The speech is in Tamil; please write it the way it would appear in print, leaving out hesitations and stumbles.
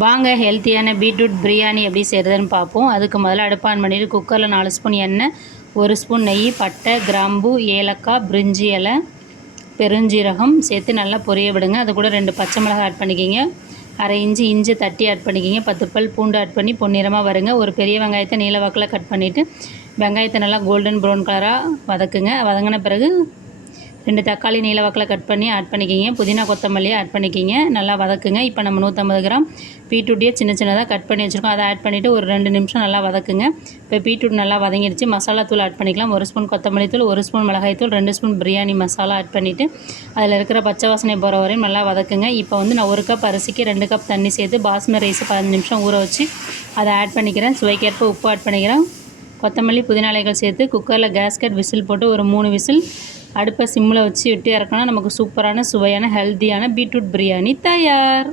வாங்க ஹெல்த்தியான பீட்ரூட் பிரியாணி எப்படி செய்கிறதுன்னு பார்ப்போம். அதுக்கு முதல்ல அடுப்பு ஆன் பண்ணிவிட்டு குக்கரில் 4 ஸ்பூன் எண்ணெய், 1 ஸ்பூன் நெய், பட்டை, கிராம்பு, ஏலக்காய், பிரிஞ்சி இலை, பெருஞ்சீரகம் சேர்த்து நல்லா பொரிய விடுங்க. அது கூட 2 பச்சை மிளகாய் ஆட் பண்ணிக்கிங்க. அரை இஞ்சி இஞ்சி தட்டி ஆட் பண்ணிக்கிங்க. 10 பல் பூண்டு ஆட் பண்ணி பொன்னிறமாக வருங்க. ஒரு பெரிய வெங்காயத்தை நீல வாக்கில் கட் பண்ணிவிட்டு வெங்காயத்தை நல்லா கோல்டன் ப்ரௌன் கலராக வதக்குங்க. வதங்கின பிறகு 2 தக்காளி நீல வாக்கில் கட் பண்ணி ஆட் பண்ணிக்கிங்க. புதினா கொத்தமல்லியை ஆட் பண்ணிக்கிங்க. நல்லா வதக்குங்க. இப்போ நம்ம 150 கிராம் பீட்ரூட்டையே சின்ன சின்னதாக கட் பண்ணி வச்சுருக்கோம். அதை ஆட் பண்ணிவிட்டு ஒரு 2 நிமிஷம் நல்லா வதக்குங்க. இப்போ பீட்ரூட் நல்லா வதங்கிடுச்சு. மசாலா தூள் ஆட் பண்ணிக்கலாம். 1 ஸ்பூன் கொத்தமல்லி தூள், 1 ஸ்பூன் மிளகாய் தூள், 2 ஸ்பூன் பிரியாணி மசாலா ஆட் பண்ணிவிட்டு அதில் இருக்கிற பச்சை வாசனை போகிற வரையும் நல்லா வதக்குங்க. இப்போ நான் 1 கப் அரிசிக்கு 2 கப் தண்ணி சேர்த்து பாஸ்மதி ரைஸ் 15 நிமிஷம் ஊற வச்சு அதை ஆட் பண்ணிக்கிறேன். சுவைக்கேற்ப உப்பு ஆட் பண்ணிக்கிறேன். கொத்தமல்லி புதினா இலைகள் சேர்த்து குக்கரில் கேஸ்கட் விசில் போட்டு ஒரு 3 விசில் அடுப்பை சிம்மில் வச்சு விட்டு இறக்கணும். நமக்கு சூப்பரான சுவையான ஹெல்த்தியான பீட்ரூட் பிரியாணி தயார்.